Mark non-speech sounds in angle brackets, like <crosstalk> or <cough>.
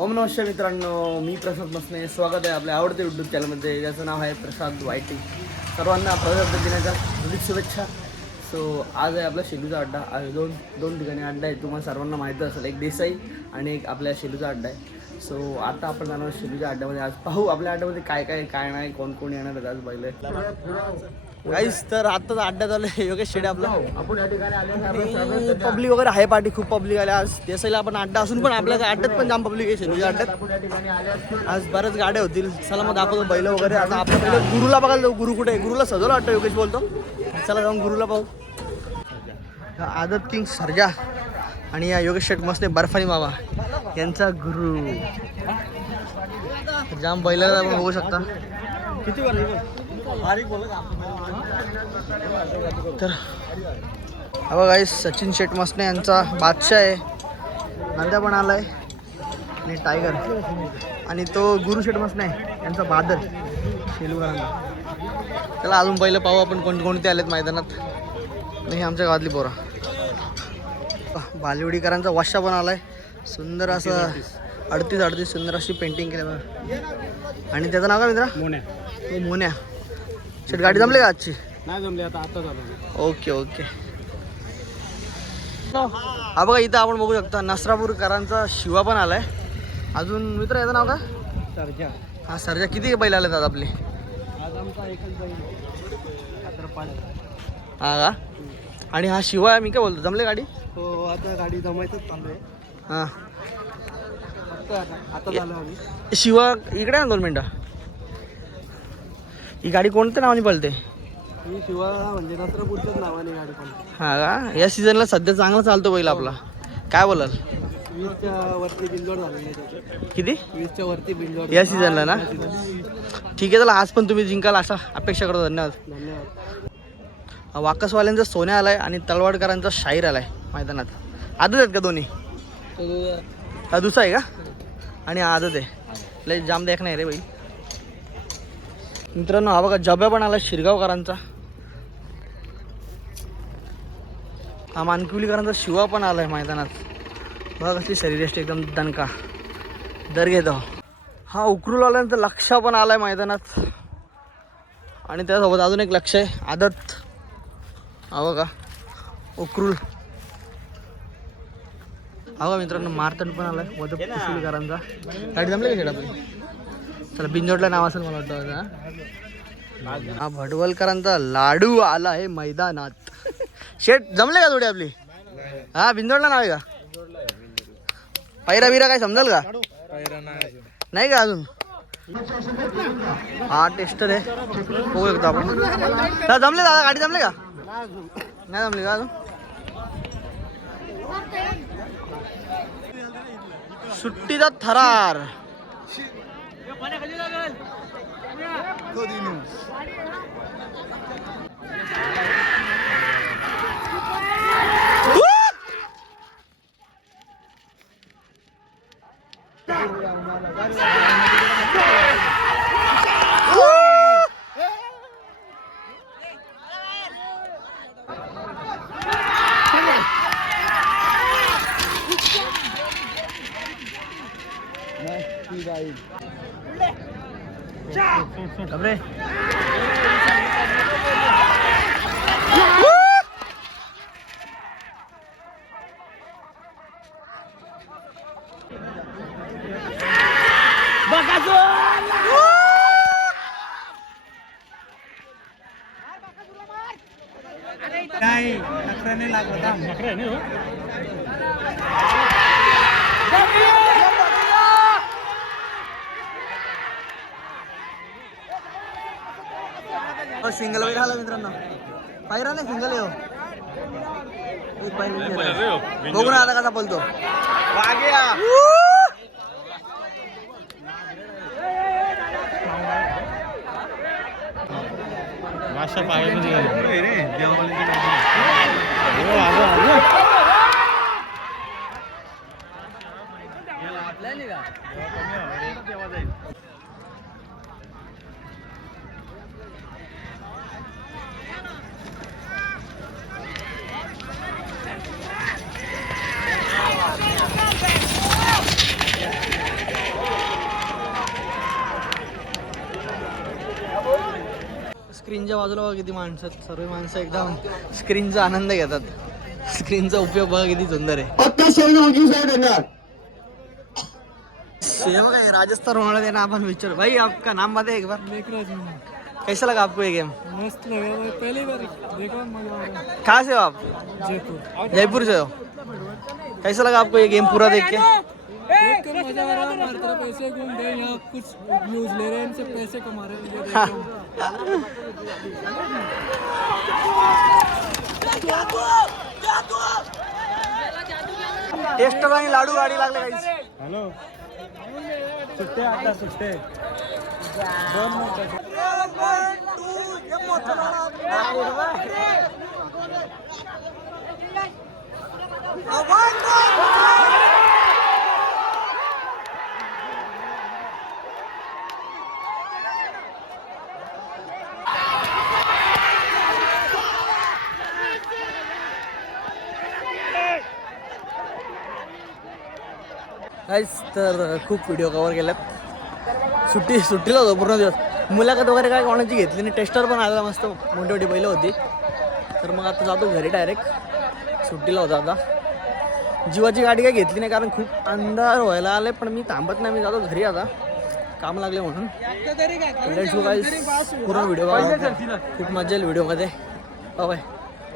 ओम नमस्कार मित्रांनो मी प्रसाद मसने. स्वागत आहे आपल्या आवडत्या युट्यूब चॅनलमध्ये ज्याचं नाव आहे प्रसाद वायटी. सर्वांना प्रजासत्ताक दिनाच्या हार्दिक शुभेच्छा. सो आज आहे आपला शेलूचा अड्डा. आज दोन दोन ठिकाणी अड्डा आहे. तुम्हाला सर्वांना माहीत असेल एक देसाई आणि एक आपल्या शेलूचा अड्डा आहे. सो आता आपण जाणार शेलूच्या अड्ड्यामध्ये. आज पाहू आपल्या अड्ड्यामध्ये काय काय काय नाही कोण कोण येणार आहेत आज पहिले काहीच तर आताच अड्ड्यात आलं <laughs> योगेश शेडे आपला. पब्लिक वगैरे आहे पार्टी खूप पब्लिक आले आज. देसाईला आपण अड्डा असून पण आपल्या अड्ड्यात पण जाम पब्लिक आहे शेलूच्या अड्ड्यात. आज बऱ्याच गाड्या होतील. चला मग दाखवतो बैल वगैरे. आता आपण पहिले गुरुला बघायला जाऊ. गुरु कुठे गुरुला सजवलं वाटतं योगेश बोलतो. चला जाऊन गुरुला पाहू. आदत किंग सर्जा आणि या योगेश शेट मस्त बर्फानी बाबा यांचा गुरु. जाम बैलाला आपण बघू शकता. किती तर हा बघा सचिन शेट मसने यांचा बादशाह आहे. नंद्या पण आलाय. आणि टायगर आणि तो गुरु शेट मसने यांचा बादल. शेलूकरांचा चला अजून पहिलं पाहू आपण कोण कोणते आलेत मैदानात. नाही आमच्या गावातली पोरं. बालिवडीकरांचा वाशा पण आलाय. सुंदर असं अडतीस अडतीस सुंदर अशी पेंटिंग केलं आणि त्याचं नाव काय मित्रा? मोन्या. तो मोन्या. शेट गाडी जमली का आजची? नाही जमले आता आता झालं ओके ओके. हा बघा इथं आपण बघू शकता नसरापूरकरांचा शिवा पण आलाय. अजून मित्र याचं नाव काय सरजा. हा सरजा. किती बैल आले आज आपले? आज आमचा एकच बैल खात्रपाड हा का? आणि हा शिवा मी काय बोलतो जमले गाडी? हो आता गाडी जमायचंच चालू आहे. हां. आता झालं आम्ही. शिवा इकडे आहे ना दोन मिनटं. ही गाडी कोणत्या नावाने पळते? ही शिवा म्हणजे नसरापूरच्याच नावाने गाडी पण हा का? या सीझनला सध्या चांगला चालतो बैल आपला. काय बोलाल? वीसच्या वरती बिंदोड झालेली आहे त्याची. किती? वीसच्या वरती बिंदोड या सीझनला ना? ठीक आहे चला आज पण तुम्ही जिंकाल असा अपेक्षा करतो. धन्यवाद. धन्यवाद. वाकसवाल्यांचा सोन्या आलाय आणि तलवाडकरांचा शाहीर आलाय मैदानात. आदत आहेत का दोन्ही? तर हा दुसरा आहे का? आणि आदत आहे. लय जाम देख नाही रे बाई. मित्रांनो हा बघा जब्या पण आला शिरगावकरांचा. हा मानकिवलीकरांचा शिवा पण आलाय मैदानात. बघा कसली शरीरेष्ट एकदम दणका. दर घेतो. हा उकरूलवाल्यांचा लक्ष पण आलाय मैदानात. आणि त्यासोबत अजून एक लक्ष आहे आदत. हा बघा उकरूल. हा बघा मित्रांनो मारतण पण आलाय आहे गाडी जमले का शेड चला बिंजोडला नाव असेल मला वाटतं हा भटवलकरांचा लाडू आला आहे मैदानात. शेट जमले का थोडी आपली? हा बिंजोडला नाव आहे का? पैरा बिरा काय समजाल का? नाही का अजून? हा टेस्टर आहे. बघू शकतो आपण. जमले दादा गाडी जमले का? नाही जमली का अजून? सुट्टीचा थरार. Codinus. घाबरे नाही अकराने लागला सिंगल वगैरे आला मित्रांनो. पायरा नाही सिंगल पाय बघू ना आता कसा बोलतो. माशा पायामध्ये स्क्रीनच्या बाजूला बघा किती माणसं आहेत. सर्व माणसं एकदम स्क्रीनचा आनंद घेतात. स्क्रीनचा उपयोग बघा किती सुंदर आहे. पक्का शेवण उजवी साइड देणार. सेम है राजस्थान होना देना अपन पिक्चर भाई आपका नाम बताइए एक बार. कैसा लगा आपको ये गेम मस्त लगा भाई पहली बार. देखा मजा आ रहा कहाँ से हो आप? जयपुर. जयपुर से हो? कैसा लगा आपको ये गेम पूरा देख के? देख कर मजा आ रहा है हमारे तरफ पैसे घूम रहे हैं यहाँ कुछ व्यूज ले रहे हैं इनसे पैसे कमा रहे हैं ये देख। रहे हैं। टेस्टर आणि लाडू गाडी लागले काही हॅलो सुट्टे आता सुट्टे। काहीच तर खूप व्हिडिओ कवर केल्यात. सुट्टी सुट्टीला होतो पूर्ण दिवस. मुलाखत वगैरे काय कोणाची घेतली नाही. टेस्टर पण आला मस्त. मोठी मोठी बैलं होती. तर मग आता जातो घरी डायरेक्ट सुट्टीला होता आता. जीवाची गाडी काय घेतली नाही कारण खूप अंधार व्हायला आले पण मी थांबत नाही. मी जातो घरी आता. काम लागले म्हणून. पूर्ण व्हिडिओ खूप मजा येईल व्हिडिओमध्ये बाय